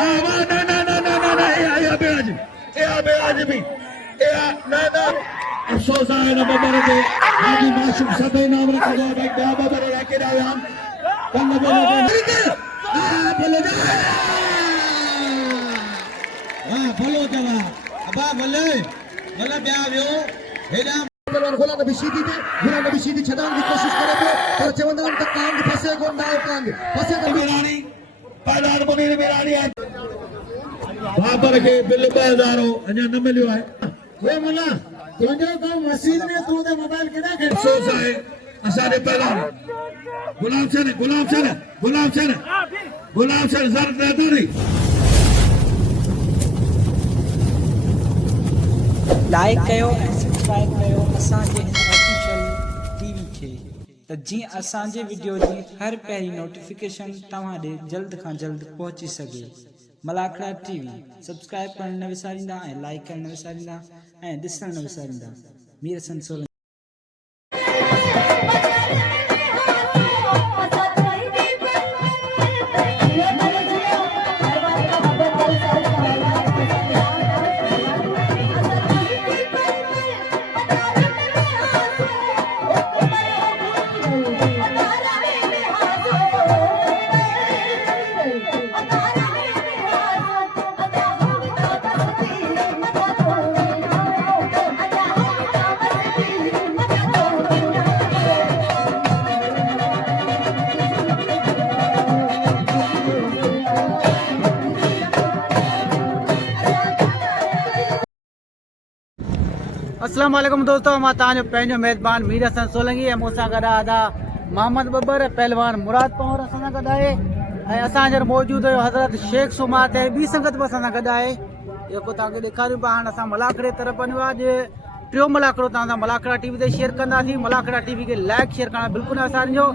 वाह ना ना ना ना ना ना ए आज भी ना ना अफसोस आहे न बबर ते हाजी माशूम सदै नाम रखो भाई क्या बबर रखे रहे हम कल बोलो बोलो बोलो जवा अबा बोले बोला ब्याव्यो हेडा पहलवान गुलाम नबी सीधी छदान की कोशिश करे पर चवंदन तक कांग फसे को ना कांग फसे तो मीरानी पहलवान मुनीर मीरानी बाबर के बिल 2000 अञा न मिलियो आहे वे मुला तुंहिंजो कम मशीन में तू ते मोबाइल केड़ा खे अफसोस आहे असांजे पहलवान गुलाम चन जर दादी लाइक कयो ऐं सब्सक्राइब कयो असांजे हिन ऑफिशियल टीवी खे त जीअं असांजे वीडियो जी हर पहिरीं नोटिफिकेशन तव्हां ॾे जल्द खां जल्द पहुची सघे। मलाखड़ा टीवी सब्सक्राइब करण न विसारींदा ऐं लाइक करण न विसारींदा ऐं ॾिसण न विसारींदा। मीर हसन सोलंकी। अस्सलाम वालेकुम दोस्तों, मैं ताजो पंहिंजो मेज़बान मीर हसन सोलंकी ऐं मूंसां गॾु आदा मोहम्मद बबर पहलवान मुराद पवार असां सां गॾु आहे ऐं असां हींअर मौजूदु आहियूं हज़रत शेख सुमार ते ॿी संगत बि असां सां गॾु आहे जेको तव्हांखे ॾेखारियूं पिया। हाणे असां मलाखड़े तरफ़ वञूं आहे। टियों मलाखड़ो तव्हां सां मलाखड़ा टीवी ते शेयर कंदासीं। मलाखड़ा टीवी खे लाइक शेयर करणु बिल्कुलु न विसारिजो।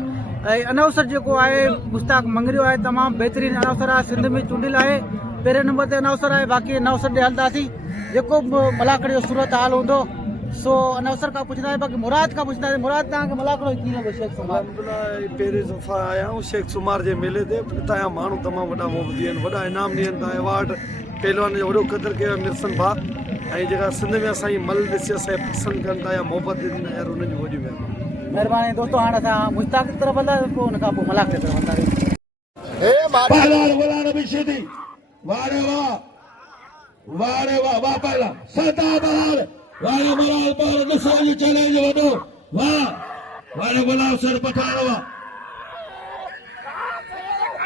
ऐं अनौसर जेको आहे मुश्ताक मंगरियो आहे, तमामु बहितरीनु अनौसर आहे, सिंध में चूंडियल आहे, पहिरें नंबर ते अनौसर आहे। बाक़ी अनौसर ॾे हलंदासीं जेको मलाखड़े जो सूरत हाल हूंदो सो अनौसर का पूछना है। बाकी मुराद का पूछना है। मुराद तक मलाखड़ो कीअं लॻो शेख सुमार? पहिरें दफ़ा आया हूँ शेख सुमार जे मेले ते। हितां जा माण्हू तमामु वॾा मोहबती आहिनि, वॾा इनाम ॾियनि था, अवार्ड पहलवान जो वॾो क़दुरु कयो आहे मिरसन भाउ। ऐं जेका सिंध में असांजी मल ॾिसी असांखे पसंदि कनि था या मोहबत ॾियनि यार उन्हनि जी वॾी महिरबानी। दोस्तों हाणे असां मुश्ताक की तरफ़ हलंदासीं, पोइ हुन खां पोइ मलाखड़े तरफ़ हलंदासीं। पहलवान गुलाम नबी सीधी वाह वाह पहला सता बहार वाले मलाल पर नसोली चैलेंज वडो वाह वाले गुलाम सर पठान वाह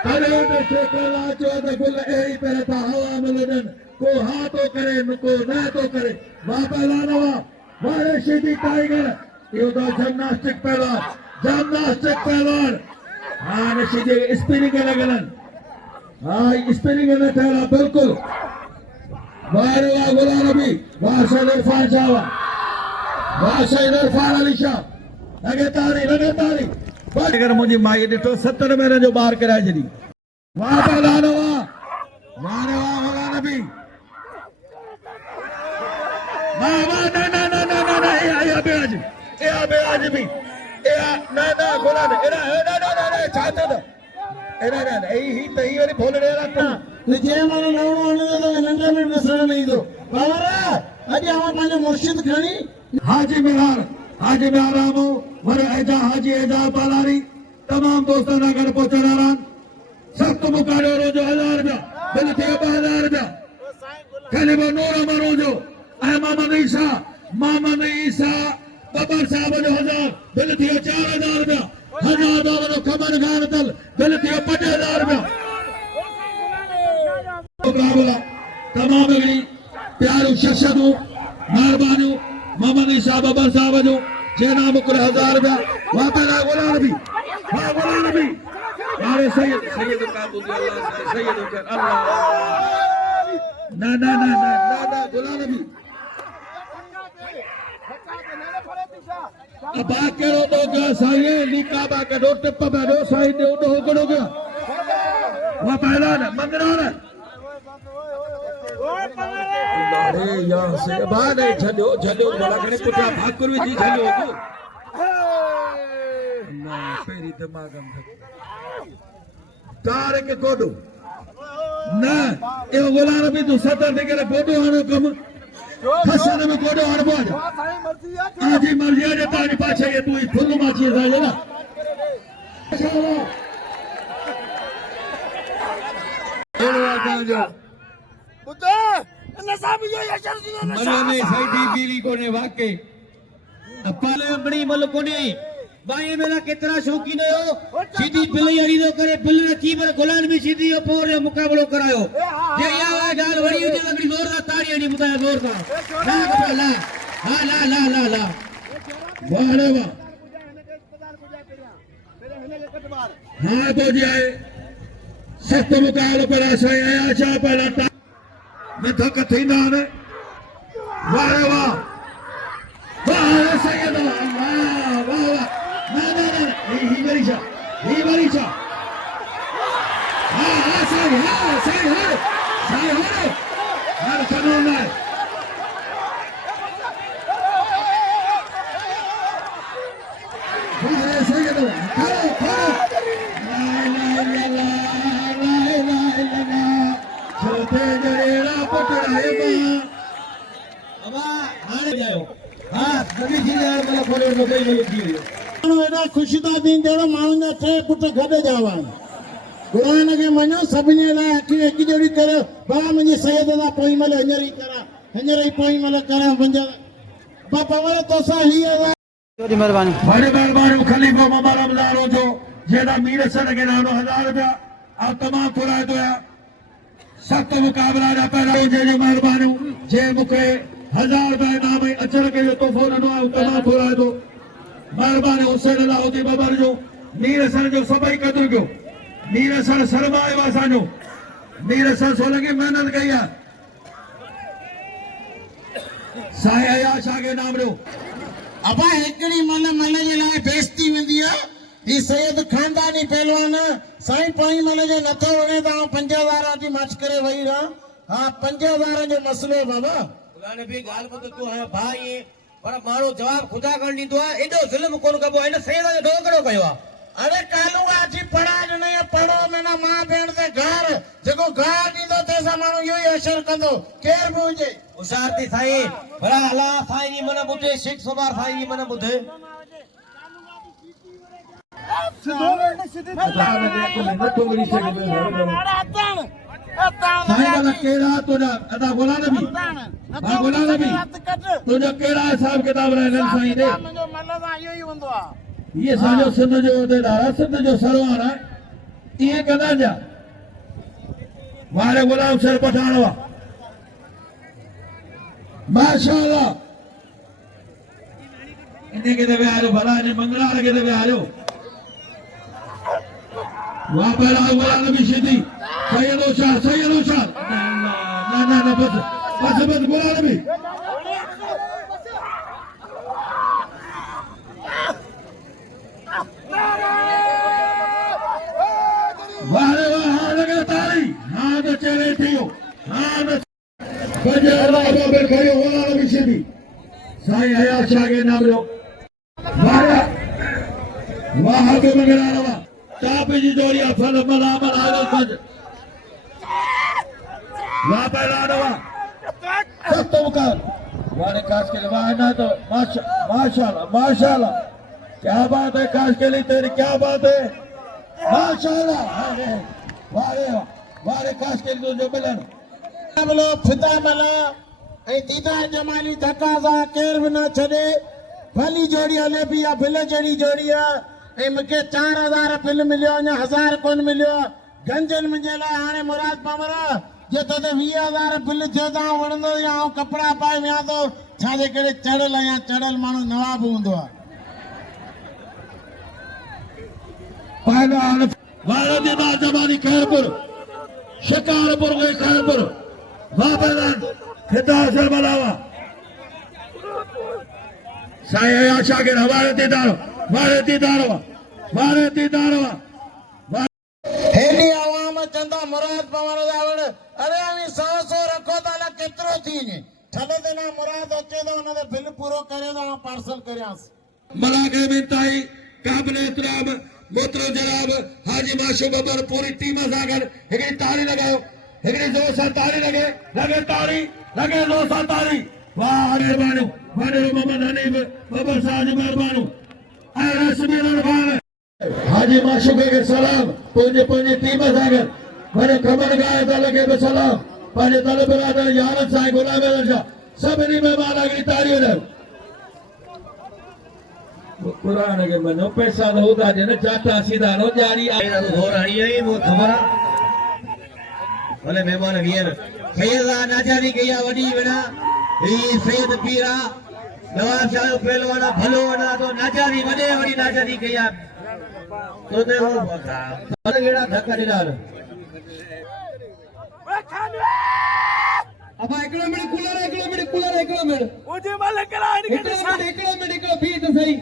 कले में शेकला जो त गुल एई पर था हवा मिलन को हा तो करे को ना तो करे वाह पहलवान वाह वाले सीधी टाइगर यो तो जिम्नास्टिक पहलवान हां सीधी स्पिनिंग लगलन हां स्पिनिंग न ठहरा बिल्कुल वाह गुलाम नबी वाह शहीद इरफान शाह वाह शहीद इरफान अली शाह लगे तारी अगर मुझे माई ॾिठो 70 महीने जो ॿार कराए छॾी। वाह पहलवान वाह गुलाम नबी वाह ना ना ना ना ना ना ए आज भी ना ना गुलाम एरा ना ना ना चाहता था एरा ना ही तही वाली बोलने वाला जे माने नंढा में मसला नहीं दो बाबरा अॼु आवां पंहिंजो मुर्शिद खणी हाजी मिरार रामो वरे एजा हाजी एजा पालारी तमाम दोस्तों ना गॾु पहुचण वारा सख़्त मुकाबलो रोजो 1000 रुपया बिल थियो 2000 रुपया कलिबो नूर मरोजो ऐं मोहम्मद ईसा बबर साहब जो 1000 बिल थियो 4000 रुपया 1000 बाबरो खबर खान तल बिल थियो 5000 रुपया तमाम प्यारू शख्सियतूं महिरबानियूं मोहम्मद ईसा बबर साहब जो जेना मुकर 1000 रुपया वाह पहला गुलाम नबी अरे सैयद अल्लाह ना ना ना ना ना गुलाम नबी अब केड़ो तो गया साईं निकाबा के दो टिप पे दो साईं दे उडो होकड़ो गया वाह पहला मंगरा अरे यार से बाद है छड़ो बोला करे कुटा भाकुर जी छड़ो को अल्लाह फेरी दिमाग में तारे के कोडो ना ये गुलाम भी तू 70 ते करे गोडो हाणो कम खसन में गोडो हाण बोज आजी मर्जी जे तानी पाछे ये तू फुल माची जाए ना मरियम सैदी बीली कोने वाकई अपाले बड़ी मल कोने भाई मेरा कितना शौकीन हो सीधी बिल्ली हरी दो करे बिल्ली ने की पर गुलाम भी सीधी हो पोर मुकाबलो करायो ये या गाल वड़ी हुजे लकड़ी जोरदार ताड़ी नहीं बुधाया जोरदार ला ला ला ला ला ला ला वाह रे वाह हां तो जाए सख्त मुकाबलो पर आशा आशा पहला मैं धक थींदा ने वाह रे वाह वाह सैयद वाह वाह वाह ना ना ना ही बरीचा हाँ सही है हर कानून है सैयद करो छोटे जड़ेरा पटड़ाए अबा हाने जायो हां कभी खिलाड़ वाला खोले तो कई लोग दियो एॾा ख़ुशी था थीनि जहिड़ो माण्हुनि जा टे पुट गॾु जावा क़ुर खे मञो सभिनी लाइ अखियूं हिकु जहिड़ी करियो बाबा मुंहिंजी सैयद सां पोइ महिल हींअर ई पोइ महिल करां पंज पवर तोसां हीअ थोड़ी मेहरबानी बड़ी मेहरबानी खलीफा मोहम्मद रमजान जो जेड़ा मीर सन के नाम 1000 रुपया आप तमाम थोड़ा तो या सख्त मुकाबला जा पहला जे मेहरबानी जे मुखे 1000 रुपया नाम अचर के तोहफो ॾिनो आहे तमाम थोड़ा तो मेहरबानी हुसैन अलाउद्दीन बबर जो मीर सन जो सभई कदर कयो मीर सन सरमायो असांजो मीर सन सोलंगी मेहनत कई आहे साईं अयाशा के नाम ॾियो अबा हिकिड़ी मन जे लाइ बेइज्जती वेंदी आहे ही सैयद खानदानी पहलवान साईं पोइ महिल जो नथो वणे त 5000 जी मच करे वेही रहां हा 5000 जो मसलो बाबा गुलाम भी गाल मत तू है भाई पर मारो जवाब खुदा कर लींदो है एडो जुल्म कोन कबो इन सैयद जो ढोकड़ो कयो आ अरे कालू आजी पढ़ा नहीं पढ़ो में ना मां भेण ते घर जेको गाह ॾींदो तंहिंसां माण्हू इहो ई असर कंदो केर बि हुजे उसारती साईं भला अल्लाह साईं जी मन ॿुधे शेख सुबार साईं जी मन ॿुधे साईं वाला केड़ा तुझा अदा गुलाम नबी गुलाम नबी तुझा केड़ा हिसाब किताब रहन साईं दे मुंहिंजो मन सां इहो ई हूंदो आहे ये साजो सिंध जो उहदेदार आहे सिंध जो सरवार आहे इहे कंदा जा वारे गुलाम सर पठाणो आहे माशाअल्लाह इन्हें के दे आयो भला ने मंगला के दे आयो वाह पहला गुलाम नबी सीधी सैयद शाह ना ना ना बस गुलाम नबी वारे वाह लगे ताली हां तो चले थियो हां तो बजार बाबा पे खड़ो होला नबी सीधी साईं अयाशा के नाम लो वाह वाह तो मंगला रवा चाप जी जोड़िया फल मला मला आलो पंज वाह पहला रवा सत्तो कर वारे काश के वाह ना तो माशाअल्लाह क्या बात है काश के लिए तेरी क्या बात है माशाअल्लाह वारे काश के लिए जो मिलन बोलो फिदा मला ए दीदा जमाली धक्का सा केर भी न छड़े भली जोड़ी हले भी या बिल जड़ी जोड़ी ए मुके 4000 बिल मिलियो या 1000 कोन मिलियो गंजन मुंजे ला हाने मुराद पामरा जे त 20000 बिल जेदा वणंदो या कपड़ा पाए या तो छाजे केड़े चढ़ल या चढ़ल मानो नवाब हुंदो पहलवान वाले दीदा जमानी खैरपुर शिकारपुर के खैरपुर वापस फिदा से बनावा साईं अयाशा के हवाले दीदार हेली आवाम चंदा मुराद पवण दावण अरे अमी 100 रखो ताला केतरो थी ने ठले देना मुराद अचे तो उन दे बिल पूरो करे तो पार्सल करयास मलाके में ताई काबिल एहतराम मोहतरम जनाब हाजी माशूक बबर पूरी टीम सागर एक ताली लगाओ हिकिड़ी जोर सां ताड़ी लगे ताड़ी लगे जोर सां ताड़ी वाह महिरबानी वॾो मोहम्मद हनीफ बबर साहब जी महिरबानी ऐं रस्मी रनखान हाजी माशूक़ खे सलाम पंहिंजी टीम सां गॾु वॾो ख़बर गाए त लॻे पियो सलाम पंहिंजे दल बिरादर यारनि सां गुलाम अहमद शाह सभिनी महिमान हिकिड़ी ताड़ियूं ॾियो कुरान के मनो पैसा तो होता है ना चाटा सीधा रो जारी घोर हणी आई वो खबर भले मेहमान वीर सैयद नाचारी कई वडी बना ई सैयद पीरा नवाब शाह पहलवाना भलो वना तो नाचारी वडे वडी नाचारी कई तो ते वो बड़ा धक्का दिलार अब एकड़ो मिनट कूलर ओजे माले करा एकड़ो बीत सही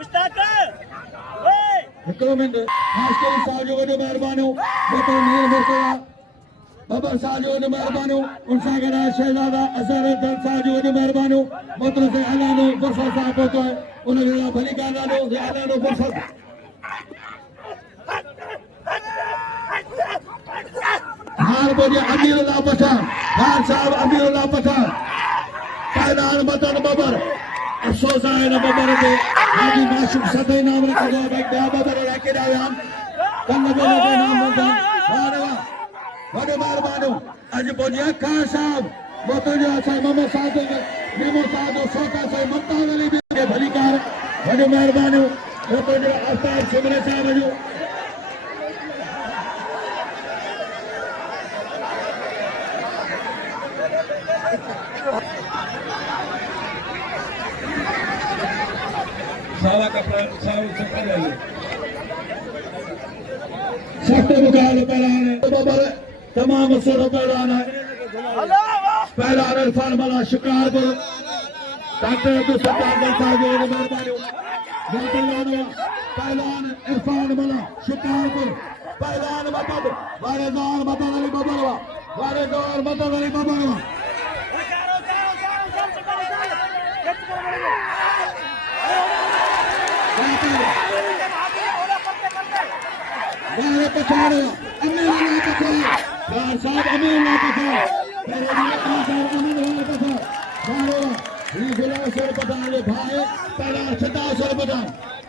उस्ताद ओए हिकिड़ो मिनट मास्टर साहब जो वॾो महिरबानी बतौर मीर मुर्तज़ा बबर साहब जो वॾो महिरबानी उन सां गॾु शहज़ादा असर साहब जो वॾो महिरबानी मोहतरम से अलानो फुर्सत साहब पहुतो है उनखे भली ॻाल्हि अलानो फुर्सत हार बोलिए अमीरुल्लाह पठान खान साहब अमीरुल्लाह पठान पहलवान मदन बबर अफसोस आहे न बबर ते हाजी माशूक़ सदई नाम रखंदो आहे भई ॿिया बबर रखे ॾिया कल जो नाम वठनि वाह वाह वॾो महिरबानी अॼु पहुची खान साहब मोहतरम जो असां मोहम्मद साहब मीमो साहब जो सोटा साईं मुमताज़ अली बि भली कार वॾो महिरबानी मोहतरम जो आफ्ताब शिमरे साहब जो सारा कपड़ा सारा चक्कर ले सख्त मुकाबले पहलवान है बबर तमाम असर पहलवान है पहलवान इरफान मला शिकारपुर डॉक्टर अब्दुल सत्तार साहब जो मेहरबानी पहलवान इरफान मला शिकारपुर पहलवान मदद वारेदार मदद अली बबरवा वारेदार मदद अली बबरवा वाले पछाड़ो अमीरुल्लाह पछाड़ खान साहब अमीरुल्लाह पछाड़ खान साहब अमीरुल्लाह पछाड़ वाले ये गुलाम सर पठान भाई पहला 600 पठान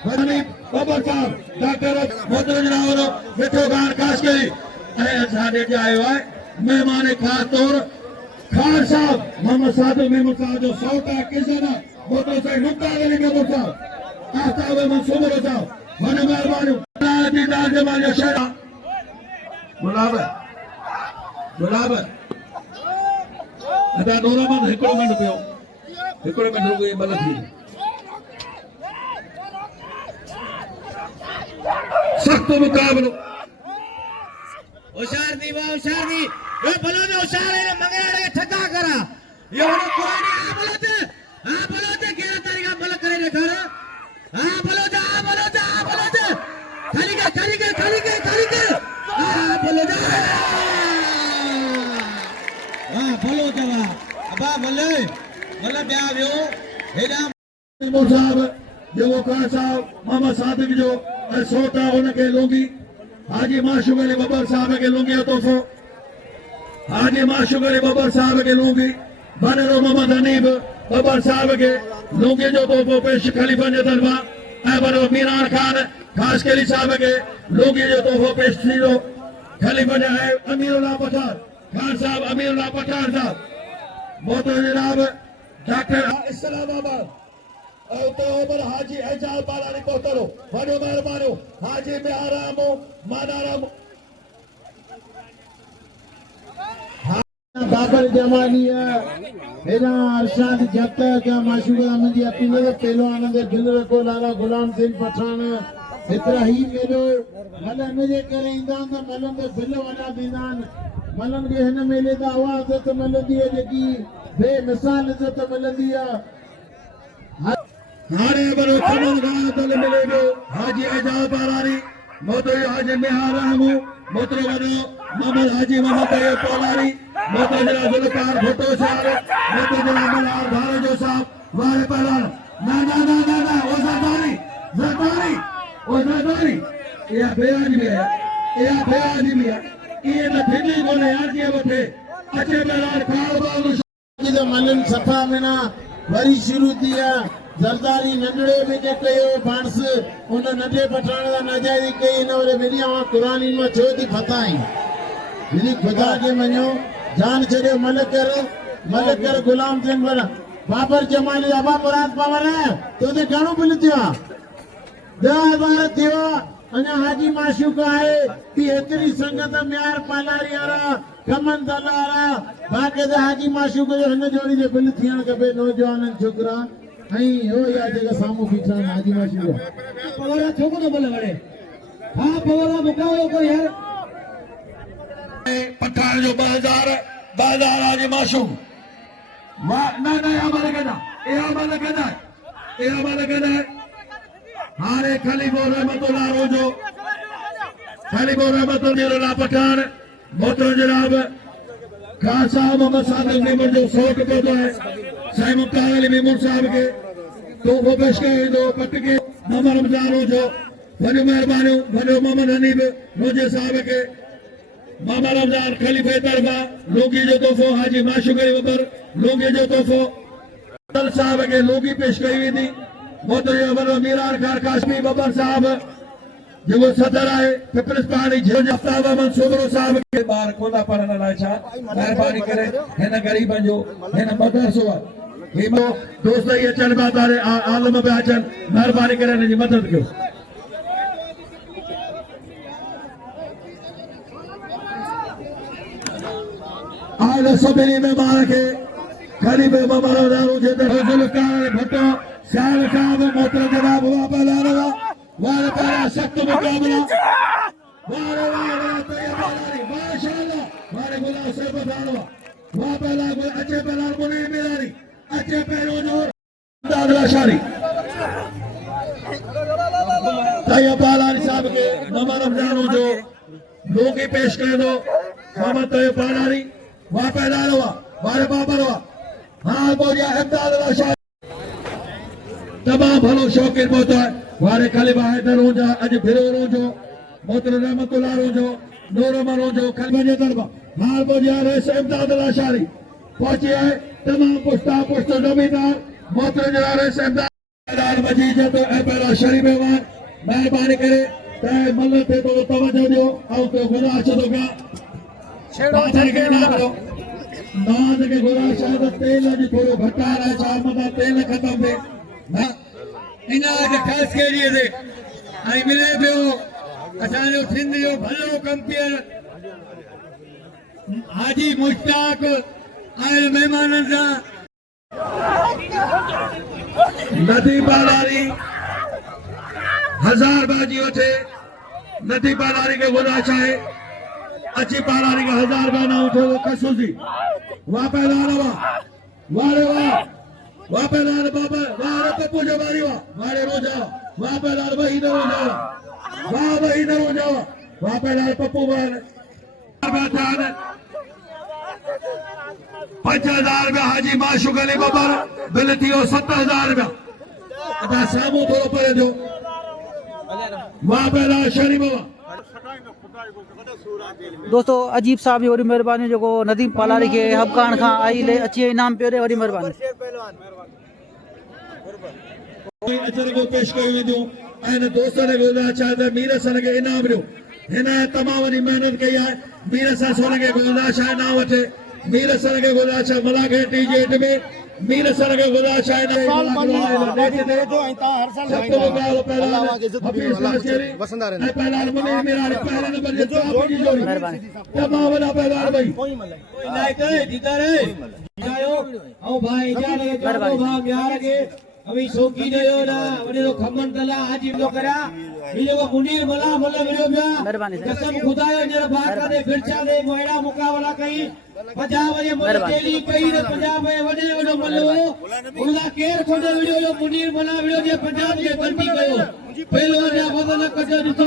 वडनी बबर साहब डॉक्टर मोहतरम जनाब मिठो खान काशकरी ऐं असांजे आयो आहे मेहमान खास तौर खान साहब मोहम्मद सादिक मेहमूद साहब जो सौटा किसान मोहतरम साईं मुमताज़ अली मेहमूद साहब आफ्ताब मंसूर साहब वॾो महिरबानी दीदार जमाल जो शहर गुलाब अदा नूरमन हिकिड़ो मिनट रुको बल थी सख्त मुकाबलो होशियार दी ये भलो ने होशियार है मंगराड़े के ठगा करा ये होने कोई नहीं हां बोलते क्या तरीका भल करे रे घर हां बोलते खाली के हां बोलते हां बोलो जवा अबा बोले ब्या वियो हेडा साहब जो खान साहब मोहम्मद सादिक जो सोटा उनके लोगी हाजी माशूक़ अली बबर साहब के लूंगी तोहफो हाजी माशूक़ अली बबर साहब के लूंगी बनरो मोहम्मद हनीफ बबर साहब के लूंगी जो तोहफो पेश खलीफा जे तरफा ऐं बनो मीरान खान काशकरी साहब के लूंगी जो तोहफो पेश थींदो खलीफा जे ऐं अमीरुल्लाह पठान खान साहब अमीरुल्लाह पठान साहब मोहतरम जनाब डॉक्टर इस्लामाबाद और हाजी एजाज बालानी पहुंचो वॾो महिरबानी हाजी में आराम मानाराम बाबर जमालिया हेना अरशाद जत क्या माशूक़ अहमद अपने पहलवान दे दिल रखो लाला गुलाम सिंह पठान इब्राहिम मेलो मलन जे करे इंदा त मलन दे दिल वडा दीदान मलन के हिन मेले दा आवाज़ त मिलंदी है जेकी बेमिसाल इज़त मिलंदी है हाणे बरो खमन गांव दल मिले गयो हाजी एजाज बालानी मोहतरम हाजी मेहराम मोहतरम वॾो मोहम्मद हाजी मोहम्मद तैयब पौलानी मोहतरम जनाब जुल्फकार भुट्टो साहब मोहतरम जनाब मल्हार भारत जो साहब वारे पहलवान ना ओ ज़रदारी ये बेआदमी है ये न थींदी कोन्हे यार जे वठे अचे बेलार खाल बाल जो मलन सफा मिना वरी शुरू थी आहे ज़रदारी नंढड़े में जे कयो बांस उन नंढे पठाण दा नाजायज़ी कई न वरे मिलिया कुरान में छो थी फताई यदि खुदा के मञो जान छड़ियो मलकर गुलाम सिंह वर बाबर जमाली अबा मुराद पावर है तो ते घणो बिल थियो 10,000 थियो अञा हाजी माशूक आहे ती एतरी संगत म्यार पालारी वारा कमन दलारा बाक़ायदा हाजी माशूक जो हिन जोड़ी जे बिल थियण खपे नौजवाननि छोकरा ऐं हो या जेका साम्हूं बीठा आहिनि हाजी माशूक पवरा छोको तो बोले बड़े हां पवरा मुकाओ को यार पठाण जो 2000 हाजी माशूक वाह ना अमल कंदा हारे खलीफो रहमतुल्लाह रोजो पठान मोहतरम जनाब खासा मोहम्मद सादिक मेमन जो 100 पहुंचो है साईं मुख्तार अली मेमन साहब के तोहफो पेश कयो पट के मोहम्मद रमजान रोजो वॾियूं महिरबानियूं वॾो मोहम्मद हनीफ रोजे साहब के मोहम्मद रमजान खलीफे तरफा लोगी जो तोहफो हाजी माशूक अली बबर लोगी जो तोहफो साहब के लोगी पेश कई वेंदी मोहतरम मीरान खान काशमी बबर साहब जो सदर है पीपल्स पार्टी जो अफ्ताब अहमद सोबरो साहब के बार कोना पढ़ण लाइ छा महिरबानी करे हिन गरीबन जो हिन मदरसो हे मो दोस्त ये अचन बादारे आलम पे अचन महिरबानी करे हिन जी मदद कयो आज सभिनी महिमान खे गरीब बबर दारू जे जुल्फकार भट्टो शाल साहब मोहतरम जनाब वापस वारे पारा सख्त मुकाबला वारे तैयारी माशाअल्लाह वारे गुलाम से बधानवा वापस अच्छे पहला मुनी मिलानी अच्छे पैरों जो दादला शारी तैयब पालानी साहब के मोहम्मद रमजान जो लोग पेश कर दो मोहम्मद तैयब पालानी वापस डालवा वारे बाबरवा हाँ बोलिया दादला शारी तमाम भलो शौकीन पहुंचा है वारे खलीफा हैदर रोजा अज फिरो रोजो मोहतरम रहमतुल्लाह रोजो नूरमन रोजो खलीफा दरबा हाल बोलिया रईस इमदाद लाशारी पहुंची है तमाम पुश्त जमींदार मोहतरम जनाब रईस इमदाद मजीद तो ए पहला शरीफ मेहमान मेहरबानी करे ते मल थे तो तवज्जो दियो और तो गुनाह छदो का छेड़ो के ना करो नाज के गुनाह शायद तेल जी थोड़ो घटा रहा है मदा तेल खत्म थे इना के खास के लिए दे आई मिले पियो असांजो सिंध जो भलो कंपेयर हाजी मुश्ताक आयल मेहमाननि सां नदी पालारी 1000 बाजी वठे नदी पालारी के गुनाह है अच्छी पालारी के 1000 गाना उठो कसुजी वापस लावा वारे वापस लाल बाबा वारे पप्पू जो मारी वारे रोजा वापस लाल वही न रोजा वही न रोजा वापस लाल पप्पू वाले 5000 रुपया हाजी माशूक अली बबर बिल थियो 7000 रुपया अदा सामू थोड़ो परे जो वापस लाल शरीफ बाबा दोस्तों अजीब साहब जी वरी मेहरबानी जो नदीम पालारी के हबकान खां आई ले अच्छी इनाम पे वरी मेहरबानी अचर को पेश कयो वेंदो ऐं दोस्तनि ॻोल्हा छा त मीर सन खे इनाम ॾियो हिन तमामु वॾी महिनत कई आहे मीर सन सन खे ॻोल्हा छा इनाम वठे मीर सन खे ॻोल्हा छा मलाखे टीजेट में मीर सन खे ॻोल्हा छा इनाम तमामु वॾा पैदार भई अभी शौकीन हो ना वने तो खमन दला हाजी जो करा ये जो मुनीर मला मला वीडियो में कसम खुदायो जरा बात करे फिरचा दे मोहड़ा मुकाबला कई 50 बजे मोले तेली कई ने 50 बजे वडे वडो मलो उनला केर खोडे वीडियो जो मुनीर मला वीडियो जे 50 जे गलती कयो पहलो ने बदल कजो दितो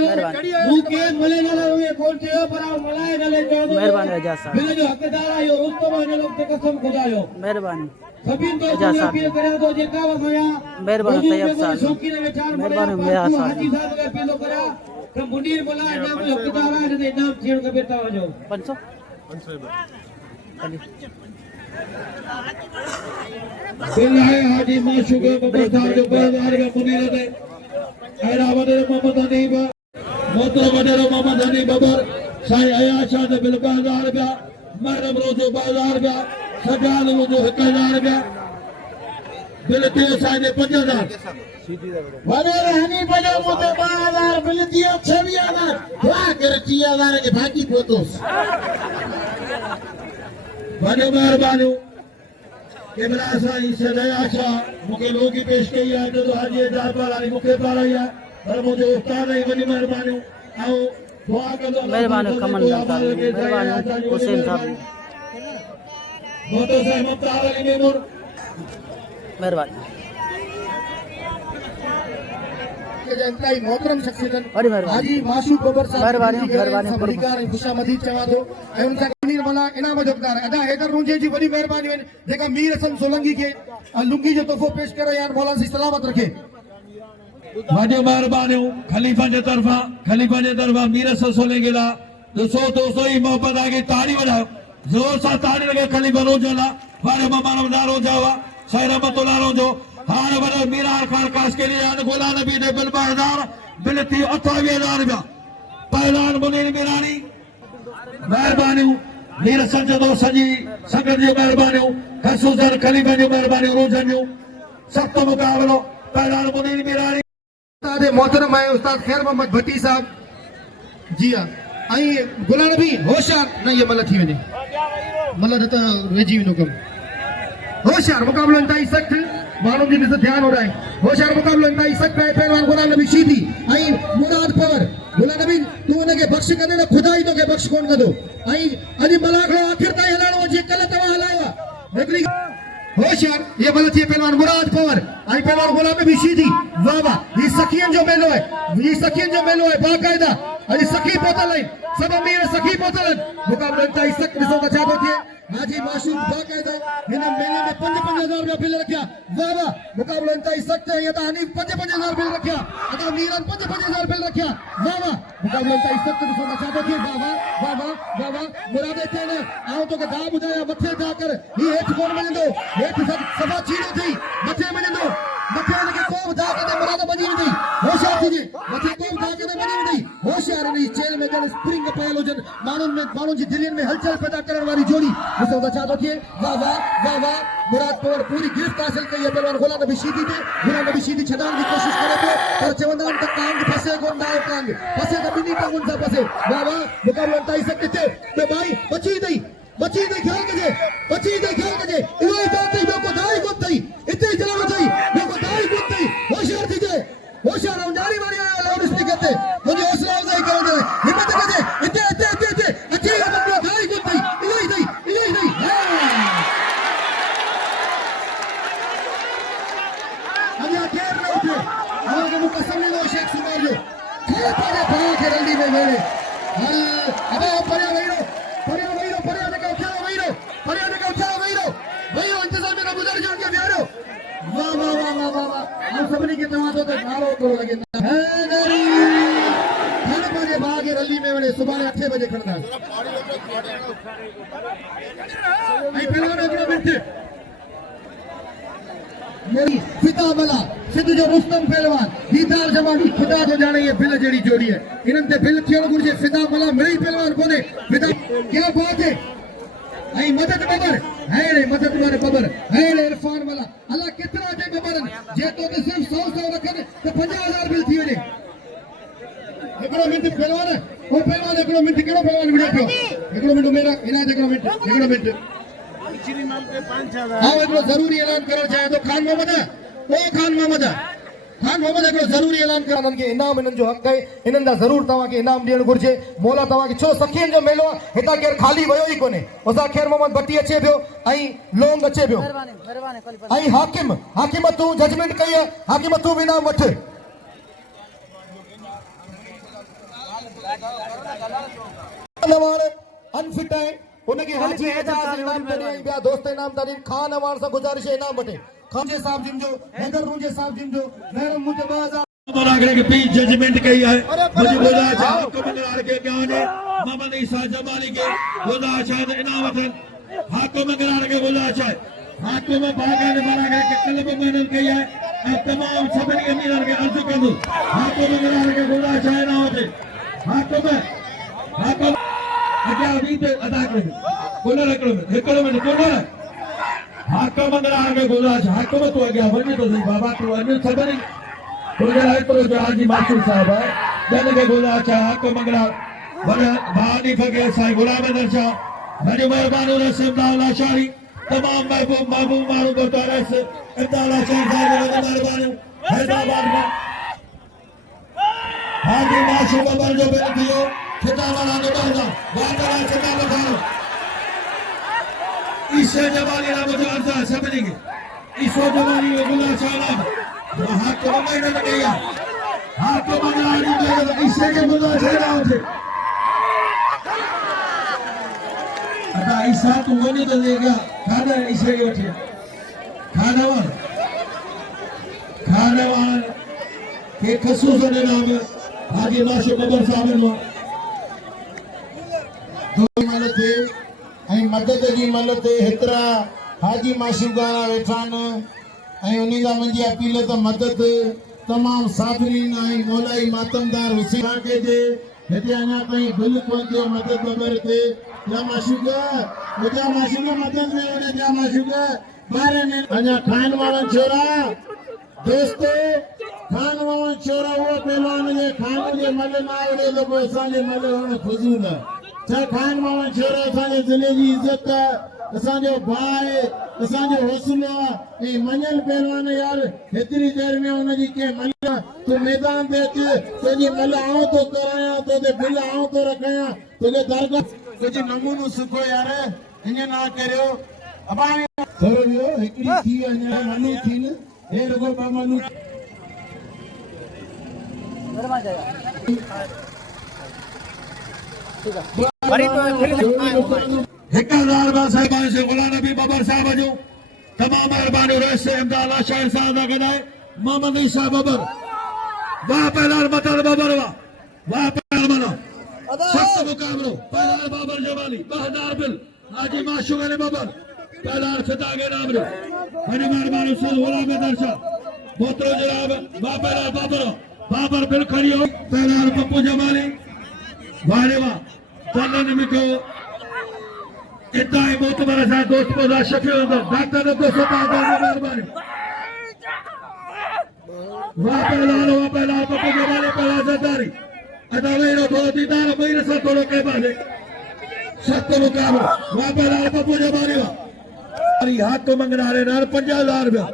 मु के मले ना ये कोन थियो पर मलाए नले जो मेहरबानी अजा साहब बिल जो हकदार आयो रुस्तम ने लोग ते कसम खुदायो मेहरबानी सभी तो अपील करे तो जेका वया मेहरबानी तैयब साहब शौकीन में चार मेहरबानी मेरा साहब हाजी साहब के अपील करा तो मुनीर बोला इनाम लुकदा रहा है इनाम थियण खपे तवजो 500 दिल है हाजी माशूक बबर साहब जो 2000 का मुनीर है ऐरा वडे मोहम्मद हनीफ मोहतरम वडे मोहम्मद हनीफ बबर साईं अयाशा दे बिल 2000 रुपया मैडम रोजो 2000 रुपया सजान रोजो 1000 रुपया बिल थियो साईं दे 5000 वडे हनी बजो मुते 12000 बिल दियो 26000 दुआ कर 30000 के बाकी पोतोस वडे मेहरबानी केमरा साईं सदयाशा मुके लोगी पेश कई है तो हाजी दरबार वाली मुके पाराई है पर मुझे उस्ताद है वडी मेहरबानी आओ दुआ करो मेहरबानी कमल मेहरबानी हुसैन साहब मोतो साईं मुफ्तार अली मेमूर मेहरबानी के जनताई मोहतरम शख्सियतन वडी मेहरबानी हाजी माशूक बबर साहब मेहरबानी मेहरबानी अमरीकार खुशामदी चवा दो ऐं उन सां मुनीर मला इनाम जोगदार अदा हैदर रुंजे जी वडी मेहरबानी आहिनि जेका मीर हसन सोलंकी खे लुंगी जो तोहफ़ो पेश करे यार मौला सी सलामत रखे वडी मेहरबानी खलीफा जे तरफा मीर ससोले गेला 200 ही मोहब्बत आगे ताड़ी वडायो जोर सां ताड़ी लगे खलीफा रोजो ला वारे मामा रमदार रोजा हुआ साईं रहमतुल्लाह रोजो हार वडे मीरार खान काश के लिए गोला नबी ने बिल 2000 बिल थी 28000 रुपया पहलवान मुनीर मीरानी मेहरबानी मीर संजदो सजी संगत जी मेहरबानी खसूसर खलीफा जी मेहरबानी रोजन जो सख्त मुकाबलो पहलवान मुनीर मीरानी उस्ताद मोहतरम है उस्ताद खैर मोहम्मद भट्टी साहब जी हां आई गुला नबी होशियार न ये मल थी वने मल न त वेजी विनो कम होशियार मुकाबलो इंतहाई सख्त मालूम जी से ध्यान हो रहा है होशियार मुकाबलो इंतहाई सख्त है पहलवान गुला नबी शीदी आई मुराद पवर गुला नबी तू इनके बख्श कने न खुदा ही तो के बख्श कोन कदो आई अजी मलाखड़ो आखिर ताई हलाणो जे कल तवा हलावा निकली होशियार ये मल थी पहलवान मुराद पवर आई पहलवान गुला नबी शीदी वाह वाह ये सखियन जो मेलो है बाकायदा अजी सखी पोतल है सब अमीर सखी पोतल मुकाबलो इंतहाई सख्त दिसो त छा तो थिए हाजी माशूक बाकायदा हिन मेले में 5-5000 रुपया बिल रखिया वाह वाह मुकाबलो इंतहाई सख्त है ये त हनीफ 5-5000 बिल रखिया अदा मीरन 5-5000 बिल रखिया वाह वाह मुकाबलो इंतहाई सख्त दिसो त छा तो थिए वाह वाह मुरादे थे न आओ तो के दा बुधाया मथे जा कर ही हेठ कोन वणंदो हेठ सभा चीरो थी मथे वणंदो मथे के को दा के मुराद बजी वेंदी होशियार थी मथे को दा के बजी वेंदी होशियार नहीं जेल में जन स्प्रिंग पायल हुजन माण्हुनि जी दिलियुनि में हलचल पैदा करण वारी जोड़ी ॾिसो त छा थो थिए वाह मुराद पवर पूरी गिरफ्त हासिल कई है पहलवान गुला नबी शीदी ते गुला नबी शीदी छॾण जी कोशिश करे पियो पर चवंदा आहिनि त कांग फसे कोन दाव कांग फसे त ॿिन्ही टांगुनि सां फसे वाह मुकाबलो इंतहाई सख्त हिते त भाई बची दई ख्याल कजे इहो ई बात है को दाई को तई इते चला तई को दाई को तई होशियार थी जे होशियार जारी वारी लाउड स्पीकर ते मुझे हौसला अफजाई करो दे हिम्मत कजे इते अच्छी बंदो दाई को तई इहो ई तई अजा केर न उठे आगे मुकसम लो शेख सुमार जो खेल पाजे भा के रंडी में वेले हल अब पर्या वहीरो इंतजाम में गुजर जाओ के प्यारो वाह हम सबने के तवा तो नारो को लगे हैदरी हर बजे भागे रली में वने सुबह 8 बजे खड़दा आई पहलवान एकड़ो मिनट मेरी फिदा मला सिद्ध जो रुस्तम पहलवान दीदार जमानी खुदा जो जाने ये बिल जड़ी जोड़ी है इनन ते बिल थियण गुरजे फिदा मला मिली पहलवान कोने फिदा क्या बात है आई मदद बबर मारे बबर हेड़े इरफान वाला अल्लाह कितना जे बबरन जे तो सिर्फ 100 रखन तो 50000 बिल थी वने एकड़ो मिनट पहलवान ओ पहलवान एकड़ो मिनट केड़ो पहलवान विडियो पियो एकड़ो मिनट मेरा इलाज एकड़ो मिनट श्री नाम पे 5000 हां एकड़ो जरूरी ऐलान करण चाहे तो खान मोहम्मद एकड़ो जरूरी ऐलान करण के इनाम इनन जो हक है इनन दा जरूर तवा के इनाम दियण गुरजे मौला तवा के छो सखीन जो मेलो हिता केर खाली वयो ही कोने ओसा खैर मोहम्मद भट्टी अचे पियो आई लोंग अचे पियो मेहरबानी आई हाकिम तू जजमेंट कई है हाकिम तू भी इनाम वठ नवार अनफिट है उनके हाजी एजाज इनाम तने बिया दोस्त इनाम तने खान अवार सा गुजारिश इनाम वठे खान जे साहब जिन जो हैदर रूजे साहब जिन जो महरम मुझे 2000 बरागरे के पी जजमेंट कही है मुझे बोला अच्छा को मंगलाड़ के क्या ने मोहम्मद ईसा जमाली के बोला अच्छा इनामतन हाको मंगलाड़ के बोला अच्छा हाको में भागे ने बरागरे के कलब मेहनत कही है तमाम सभी अमीर के अर्ज कर दूं हाको मंगलाड़ के बोला अच्छा इनामत हाको में क्या अभी तो अदा कर बोला एकड़ो में बोला हाको मंगलाड़ के बोला अच्छा हाको में तो गया वने तो नहीं बाबा तो अन्य सभी जो हाजी मासूम साहब है जन के बोला अच्छा हक मंगला बहानी फके साईं गुलाम दर्शा बड़ी मेहरबानी रसमदाला शाही तमाम महबूब मारू बतरस इब्दाला शाह साहब बड़ी मेहरबानी हैदराबाद में हाजी मासूम बाबर जो बेनतियो खिताबा निभाना वादला सदा बखानो ईशा जमाली ना मुझे अर्जा समझी के ईशा जमाली गुला शाह हाथ को मंगने में गया हाथ को मंगलाड़ी में इससे के मुद्दा छेड़ा उसे अदा ईसा तू वनी तो देगा खाना इसे के उठे खानावान के खसूस ने नाम हाजी माशो बबर साहब नो दो मल थे ऐं मदद जी मल ते हेतिरा हाजी माशूक वारा वेठा आहिनि ऐं उन जा मुंहिंजी अपील त मदद तमाम साबरीन ऐं मौलाई मातमदार हुसैन के जे हिते अञा ताईं बिल कोन थियो मदद बबर ते या माशूक मदद में वञे या माशूक ॿारहं में अञा खान वारनि छोरा दोस्तो खान वारनि छोरा उहो पहलवान जे खान जे मल न आवड़े त पोइ असांजे मल हुअण फज़ूल आहे छा खान वारनि छोरा असांजे ज़िले जी इज़त आहे असांजो भाउ आहे असांजो हौसलो आहे ऐं मञल पहलवान यार हेतिरी देर में हुनजी कंहिं मल तूं मैदान ते अच तुंहिंजी मल आऊं थो करायां तोते बिल आऊं थो रखायां तुंहिंजे दरगाह कुझु नमूनो सिखो यार हीअं ना करियो थोरो वियो हिकिड़ी थी अञा मलू थी न हे रुगो ॿ मलू हिक हज़ार साहिबान से गुलाम नबी बबर साहब जो तमाम मेहरबानी रईस इमदाद शाह साहब का गदाए मोहम्मद ईसा बबर वाह पहलार मदद बबर वाह पहलार मनो सख्त मुकाबलो पहलार बाबर जमाली 2000 बिल हाजी माशूक अली बबर पहलार फिदा के नाम रो बड़ी मेहरबानी से गुलाम दर्शा मोतरो जनाब वाह पहलार बाबर बिल खड़ियो पहलार पप्पू जमाली वाह वाह तन्ने निमिको इतना ही मोतबर सा दोस्त पोदा शफी होता डॉक्टर ने दोस्तों का मेहरबानी वाह पहला पप्पू जमाली पहला सरदारी अदा मेरा बहुत दीदार मेरे साथ थोड़ा के बाले सख्त मुकाबला वाह पहला पप्पू जमाली अरे हाथ तो मंगना रहे नार 50,000 रुपया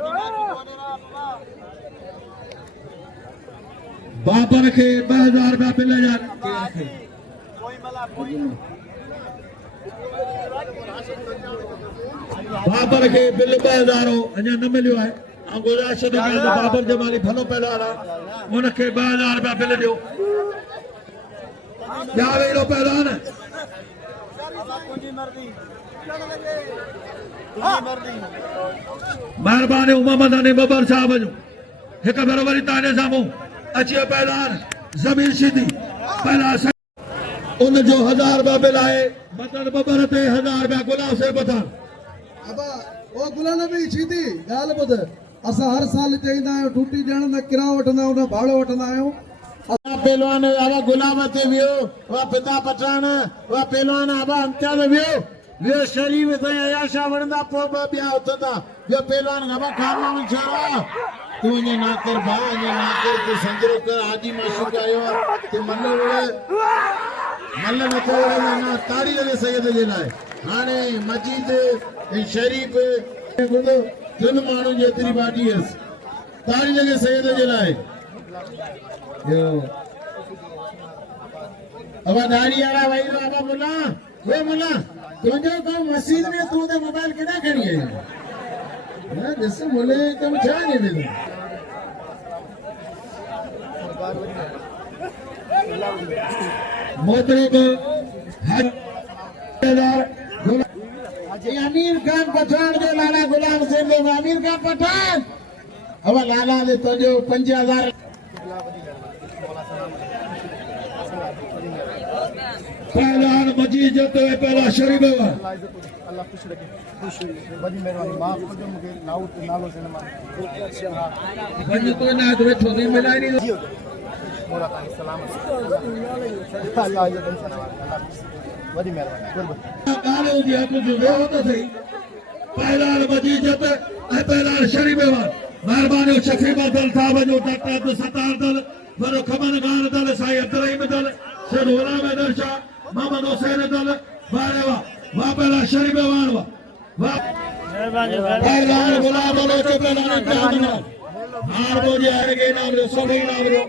बाबर के 2000 रुपया बिल यार बाबर के बिल 2000 अञा न मिलियो आहे ऐं गुज़ारिश थो कयां त बाबर जमाली भलो पहलवान आहे हुनखे 2000 रुपया बिल ॾियो ॿिया वेड़ो पहलवान महिरबानी मोहम्मद अली बबर साहब जो हिकु भेरो वरी तव्हांजे साम्हूं अची पहलवान ज़मीर सिधी पहला उन जो 1000 रुपया बिल आहे मदद बबर ते 1000 रुपया गुलाम से पठान अबा ओ गुलाम नबी सीधी गाल ॿुध असां हर साल चईंदा आहियूं टूटी ॾियण में किरायो वठंदा आहियूं न भाड़ो वठंदा आहियूं पहलवान आबा गुलाम ते वियो वा पिता पठान वा पहलवान आबा अंत्याल वियो शरीफ साईं अयाशा वणंदा पोइ ॿ ॿिया उथंदा ॿियो पहलवान आबा खान माण्हू छोरा तूं अञा ना कर भाउ अञा ना कर तूं संजरो कर हाजी माशूक आयो आहे तूं मल नथो वणे अञा ताड़ी हले सैयद जे लाइ हाणे मजीद ऐं शरीफ जिन माण्हू जेतिरी बाटी हुअसि ताड़ी लॻे सैयद जे लाइ अब दाढ़ी वाला भाई बाबा बोला वे बोला तुझे तो मस्जिद में तू तो मोबाइल कितना खड़ी है ना जैसे बोले तुम क्या नहीं दे मोतरब अमीर खान पठान जो लाला गुलाम सिंह अमीर खान पठान अब लाला ने तो जो 5000 पहलवान मजीद जतो है पहला शरीफ है अल्लाह खुश रखे खुश वॾी महिरबानी माफ़ कजो मूंखे नालो से वञ तो ना तो वेठो नहीं मिलाई नहीं मोरा ताईं सलामत अल्लाह जो टेंशन वॾी महिरबानी कुर्बानी गालो जी आपको जो हो तो सही पहलवान मजीद जतो है पहलवान शरीफ है मेहरबानी शफी दल था वजो डॉक्टर अब्दुल सत्तार दल वरो खमन गान दल साईं अब्दुल रहीम दल सैयद गुलाम हैदर शाह मोहम्मद हुसैन दल बारेवा वाह पहला शरीफ वाह वाह पहलवान गुलाम अली के पहलवान जामना हार को जाए के नाम लो सभी नाम लो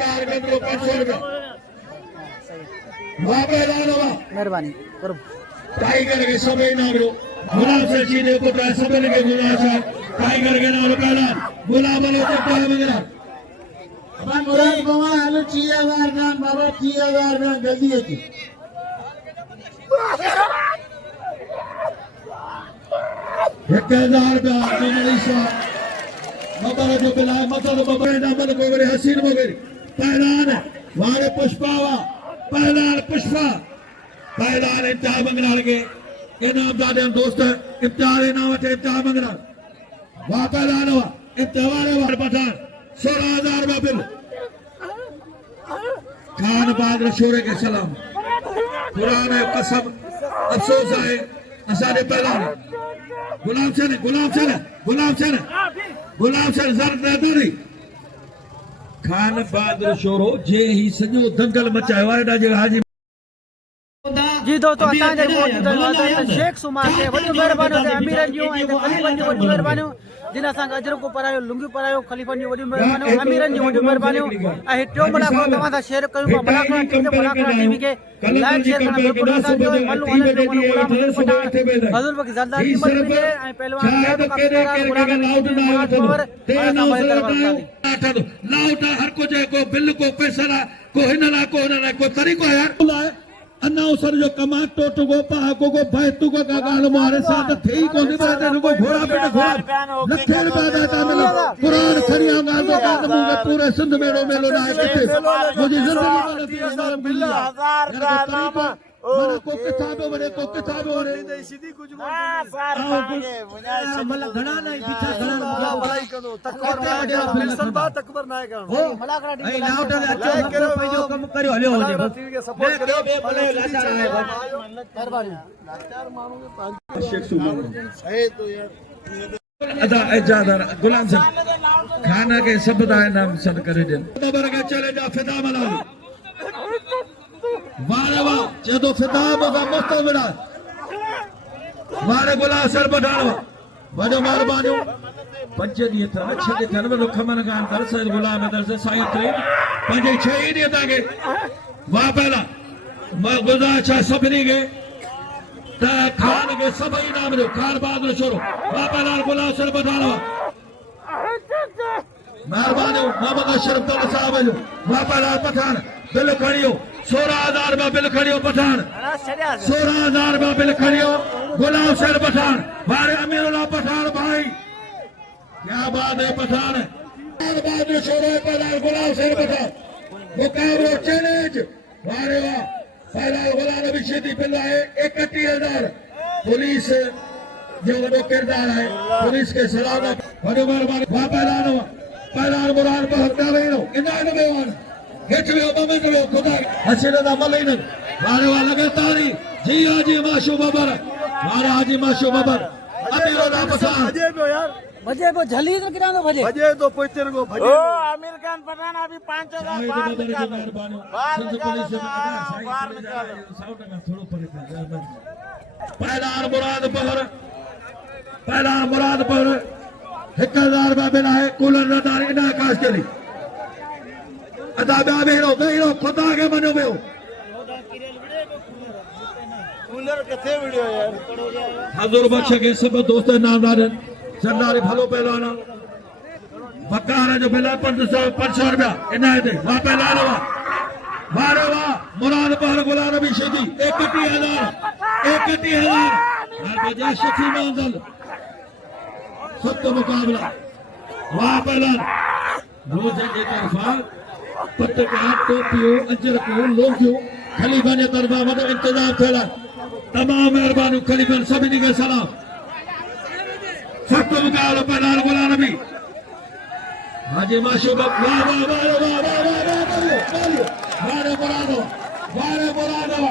4 गंदो 500 रुपया वाह पहलवान वाह मेहरबानी करो टाइगर के सभी नाम लो गुलाम से सीधे को प्राय सभी के गुलाम है टाइगर के नाम लो पहलवान गुलाम अली के पहलवान मुराद बाबा हालो 6000 नाम बाबा 3000 में जल्दी अची 1000 रुपया बाबा जो बिलाए मतलब बाबा नामल को गरे हसीन हो गई पहलवान वारे पुष्पावा पहलवान पुष्पा पहलवान इंतहा मंगनाल के इनाम दादे दोस्त इफ्तार इनाम थे इंतहा मंगनाल वाह पहलवान हुआ इफ्तार वार पठान 16000 रुपया बिल खान बादल शोरे के सलाम कुरान कसम अफसोस है असादे पहलवान गुलाम से जर्द दरी खान बहादुर शोरो जे ही सॼो दंगल मचायो आहे एॾा जे हाजी जी दोस्तों असांजे मौजूद आहियूं शेख सुमार ते वॾियूं महिरबानियूं ते अमीरनि जूं ऐं ख़लीफ़नि जूं वॾियूं महिरबानियूं जिन असांखे अजर को परायो लुंगियूं परायो ख़लीफ़नि जूं वॾियूं महिरबानियूं अमीरनि जूं वॾियूं महिरबानियूं ऐं टियों मुलाक़ो तव्हां सां शेयर कयूं था मुलाक़ो टीवी खे लाइक शेयर करणु बिल्कुलु न कजो मल्लू हलन जो गुलाम हसन पठान हज़ूर बकी ज़रदारी मदनी के ऐं पहलवान लाउट हर को जे को बिल को पैसा को हिन ला को तरीक़ो है यार अनाउंसर जो कमा टोट को पा को बैतु को का गाल मारे साथ थई को नहीं बरे को घोड़ा पे घोड़ा लखे रुपया देता मिलो कुरान खड़िया गाल दो का मुझे पूरे सिंध मेलो मेलो ना है किथे मुझे जिंदगी में बिल्ला 1000 का mana ko किताबो बने सीधी कुछ मला घणा नाही पिछा घणा मला भलाई कंदो तकबर ना करणो हो मला घणा दी लाउट ने अचो करो पंहिंजो कम करियो हलियो हुजे टीवी के सपोर्ट करियो भले लाचार आहे मेहरबानी लाचार माण्हू के 5 शेख सुमन है तो यार अदा इजादर गुलाम सिंह खाना के सब दा नाम सद करे दे नंबर के चले जा फिदा मला वारे वाह जदो फिदा का मुस्तविड़ा वारे गुलाम सर बढ़ानो वडो मेहरबानी 5 दी था 6 दी था वडो खमन गान कर सर गुलाम दर से साईं थे 5 6 दी था के वाह पहला मैं गुजारिश सभिनी के ता खान के सभई नाम जो खान बहादुर शोरो वाह पहला गुलाम सर बढ़ानो मेहरबानी मोहम्मद अशरफ दल साहब जो वाह पहला पठान बिल खड़ियो 16000 रुपया बिल खड़ियो पठान 16000 रुपया बिल खड़ियो गुलाम सर पठान बारे अमीरुल्लाह पठान भाई क्या बात है पठान बहादुर शोरो पहला गुलाम सर पठान मुकाबलो चैलेंज बारे वाह पहला गुलाम नबी शेदी बिल है 31000 पुलिस जो वो किरदार है पुलिस के सलामत वडो मेहरबानी वाह पहला मुराद बहुत डालेनो इनाम में हेठ में मोमेंट में खुदा हसीन दा मलइन वारे वाला लगातारी जी हाजी माशू बबर वारे हाजी माशू बबर अमीरो दा पठान भजे तो यार भजे को झली तो किरानो भजे भजे तो पोइतर को भजे ओ आमिर खान पठान अभी 5000 बार निकालो बार निकालो थोड़ो परे पहला मुराद पर 1000 रुपया बिल है कूलर रदार इना आकाश के लिए अदा बेरो खुदा के मनो में कूलर किथे वीडियो यार हजूर बख्श के सब दोस्त नामदार सरदारी भलो पहलवाना बकार जो बिल 500 रुपया इनायत वाह पहलवान वाह मुराद पर गुलाम नबी शेदी 31000 हर बजा शफी मंजल सत्य मुकाबला वाह पहलवान रोज के तरफा पत्रकार टोपियो अजर को लोगियो खलीफा जे तरफ़ां वॾो इंतज़ाम थियल आहे तमामु महिरबानियूं खलीफ़नि सभिनी खे सलाम सख़्तु मुक़ाबिलो पैदार गुलाम नबी हाजी माशूक वाह वाह वाह वाह वाह वाह मुरादो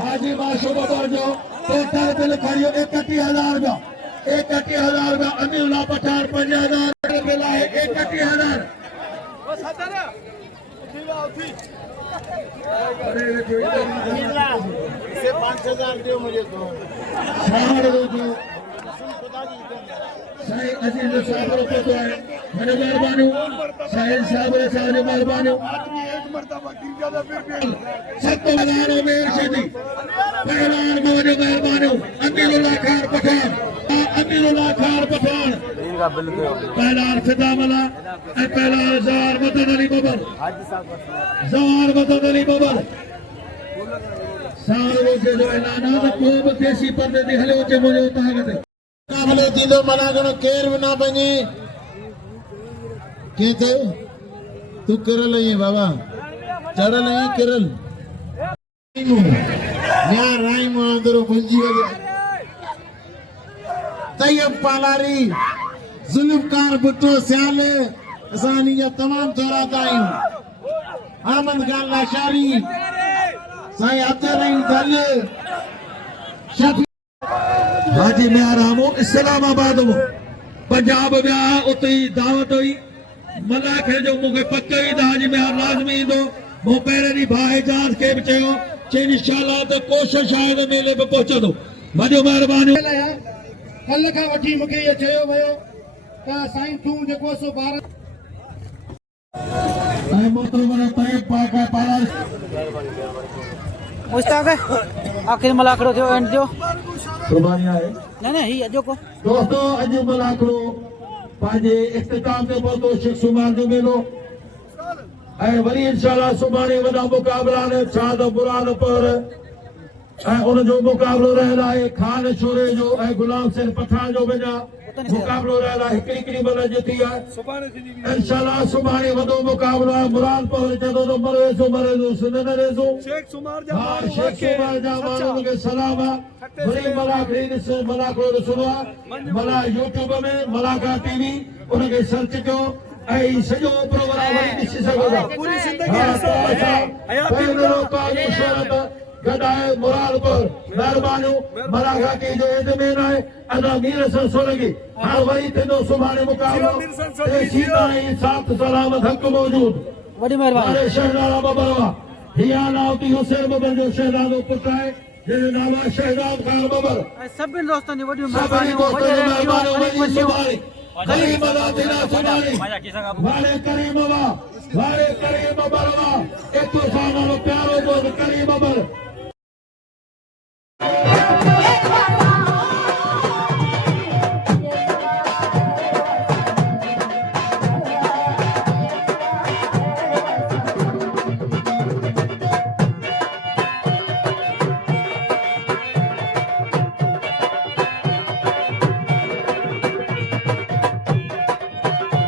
हाजी माशूक जो टोटल बिल खड़ियो 31,000 रुपया 31,000 रुपया अमीरुल्लाह पठान 5,000 बिल आहे 31,000 इसे 5,000 दो मुझे तो साईं अजीज साहब रुपए तो है मेरे मेहरबानी साईं साहब रे साहब मेहरबानी सत्तो हजारों में शदी पहलान मोहम्मद मेहरबानी अमीरुल्लाह खान पठान पहलान फिदामला पहलान ज़ार मदद अली बबर सारो के जो ऐलान है को भी देसी पर्दे दी हले उचे मुझे ताकत मुकाबलो थींदो मना घणो केर बि न वञे कंहिं ते तूं किरल आहीं बाबा चढ़ल आहीं किरल यार राइम अंदरो भुलिजी वञे तैयब पालारी जुल्फकार भुट्टो सियाल असां हिन जा तमामु थोरात आहियूं अहमद खान लाशारी साईं अतर ऐं दल शफी हाजी मियारामो इस्लामाबाद में पंजाब विया उते ई दावत हुई मला खे जो मूंखे पक हुई त हाजी मियार लाज़मी ईंदो मूं पहिरें ॾींहुं भाउ एजाज़ खे बि चयो चई इंशाअल्लाह त कोशिशि आहे त मेले में पहुचंदो वॾो महिरबानी कल्ह खां वठी मूंखे इहो चयो वियो त साईं तूं जेको सो भारत ऐं मोहतरम तैयब पाका पाला मुश्ताक आखिर मलाकड़ो थियो एंड थियो कुर्बानी आहे न ही अजो को दोस्तों अॼु मलाकड़ो पंहिंजे इख़्तिताम ते पहुतो शेख सुमार जो मेलो ऐं वरी इंशाअल्लाह सुभाणे वॾा मुक़ाबला आहिनि छा त बुरहानपुर ऐं उनजो मुक़ाबलो रहियल आहे खान शोरे जो ऐं गुलाम सिंह पठान जो बि मुक़ाबलो रहियल आहे हिकिड़ी महिल जीती आहे इंशाअल्लाह सुभाणे वॾो मुक़ाबलो आहे बुरहानपुर चवंदो त मरेज़ो सिंध न रेज़ो शेख सुमार जा माण्हुनि खे सलाम आहे वरी मलाकड़ी मलाकड़ो ॾिसणो आहे मला यूट्यूब में मलाका टीवी उनखे सर्च कयो ऐं सॼो प्रोग्राम वरी ॾिसी सघो था गदाए मुरादपुर मेहरबानियूं मलाकाती जो एडमिन आहे अदा मीर हसन सोलंकी हाणे वरी थींदो सुभाणे मुक़ाबलो सीधा ऐं साथ सलामत हक़ मौजूद वॾी महिरबानी शहज़ादा बबरवा हिया नावती हुसैन बबर जो शहज़ादो पुटु आहे जंहिंजो नालो आहे शहज़ाद खान बबर सभिनि दोस्तनि जी वॾियूं सभिनी दोस्तनि जी महिरबानी सुभाणे करीम अदा थींदा सुभाणे वाले करीम वा वाले करीम बबर वा एतिरो सां नालो प्यारो दोस्त करीम बबर